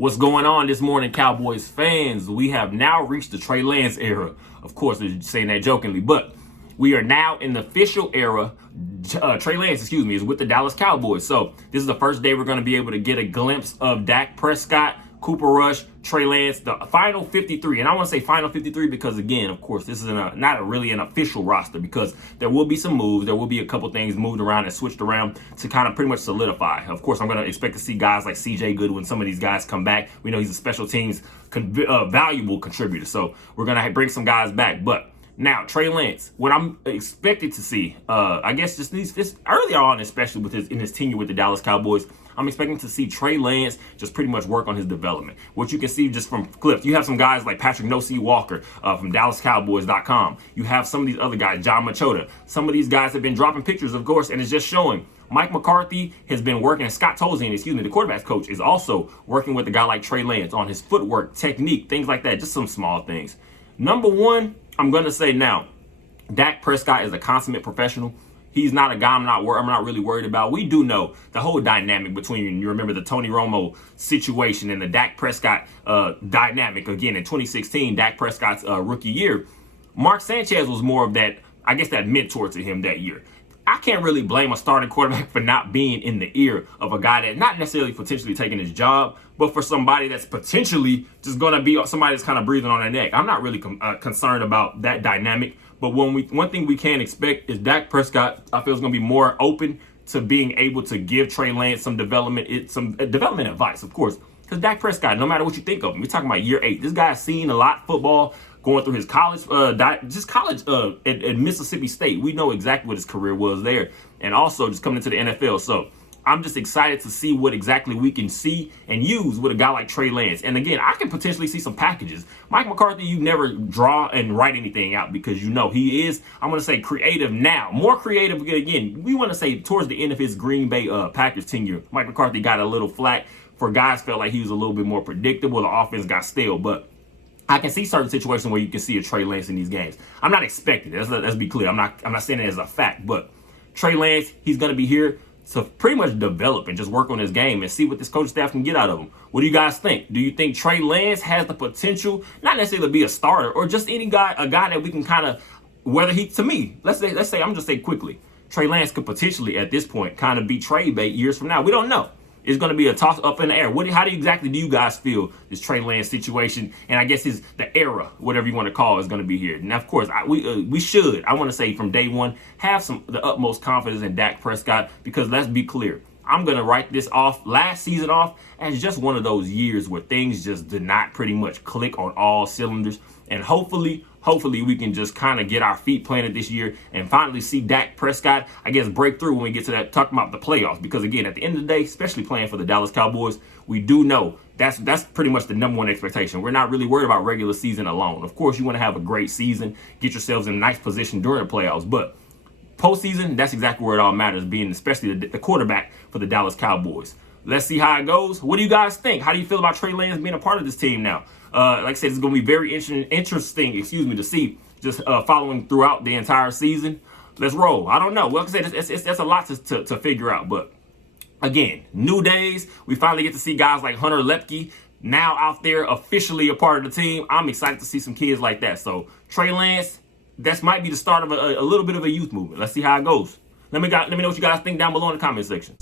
What's going on this morning, Cowboys fans? We have now reached the Trey Lance era. Of course, they're saying that jokingly, but we are now in the official era. Trey Lance, is with the Dallas Cowboys. So this is the first day we're going to be able to get a glimpse of Dak Prescott, Cooper Rush, Trey Lance, the final 53. And I want to say final 53 because, again, of course, this is not really an official roster because there will be some moves. There will be a couple things moved around and switched around to kind of pretty much solidify. Of course, I'm going to expect to see guys like CJ Goodwin, some of these guys come back. We know he's a special teams valuable contributor. So we're going to bring some guys back. But now, Trey Lance, what I'm expected to see, I guess just early on, especially in his tenure with the Dallas Cowboys, I'm expecting to see Trey Lance just pretty much work on his development. What you can see just from clips, you have some guys like Patrick No-C Walker from DallasCowboys.com. You have some of these other guys, John Machota. Some of these guys have been dropping pictures, of course, and it's just showing. Mike McCarthy has been working, and Scott Tolzien, the quarterback's coach, is also working with a guy like Trey Lance on his footwork, technique, things like that, just some small things. Number one, I'm going to say now, Dak Prescott is a consummate professional. He's not a guy I'm not really worried about. We do know the whole dynamic between, you remember the Tony Romo situation and the Dak Prescott dynamic. Again, in 2016, Dak Prescott's rookie year, Mark Sanchez was more of that, I guess, that mentor to him that year. I can't really blame a starting quarterback for not being in the ear of a guy that not necessarily potentially taking his job, but for somebody that's potentially just going to be somebody that's kind of breathing on their neck. I'm not really concerned about that dynamic. But one thing we can expect is Dak Prescott, I feel, is going to be more open to being able to give Trey Lance some development advice, of course. Because Dak Prescott, no matter what you think of him, we're talking about year 8. This guy's seen a lot of football going through his college, at Mississippi State. We know exactly what his career was there. And also just coming into the NFL. So I'm just excited to see what exactly we can see and use with a guy like Trey Lance. And again, I can potentially see some packages. Mike McCarthy, you never draw and write anything out because he is, I'm going to say, creative now. More creative, again, we want to say towards the end of his Green Bay Packers tenure, Mike McCarthy got a little flack for guys felt like he was a little bit more predictable. The offense got stale, but I can see certain situations where you can see a Trey Lance in these games. I'm not expecting it. Let's be clear. I'm not saying it as a fact, but Trey Lance, he's going to be here to pretty much develop and just work on his game and see what this coach staff can get out of him. What do you guys think? Do you think Trey Lance has the potential, not necessarily to be a starter or just a guy that we can kind of, to me, let's say, I'm just say quickly, Trey Lance could potentially at this point kind of be trade bait years from now. We don't know. It's going to be a toss up in the air. How exactly do you guys feel this Trey Lance situation? And I guess the era, whatever you want to call it, is going to be here. Now, of course, we should, I want to say from day one, have the utmost confidence in Dak Prescott because let's be clear. I'm going to write this last season off as just one of those years where things just did not pretty much click on all cylinders. And hopefully we can just kind of get our feet planted this year and finally see Dak Prescott, I guess, break through when we get to that, talking about the playoffs. Because, again, at the end of the day, especially playing for the Dallas Cowboys, we do know that's pretty much the number one expectation. We're not really worried about regular season alone. Of course, you want to have a great season, get yourselves in a nice position during the playoffs. But postseason, that's exactly where it all matters, being especially the quarterback for the Dallas Cowboys. Let's see how it goes. What do you guys think? How do you feel about Trey Lance being a part of this team now? Like I said, it's going to be very interesting, to see just following throughout the entire season. Let's roll. I don't know. Well, like I said, it's a lot to figure out. But again, new days. We finally get to see guys like Hunter Lepke now out there officially a part of the team. I'm excited to see some kids like that. So Trey Lance, that might be the start of a little bit of a youth movement. Let's see how it goes. Let me know what you guys think down below in the comment section.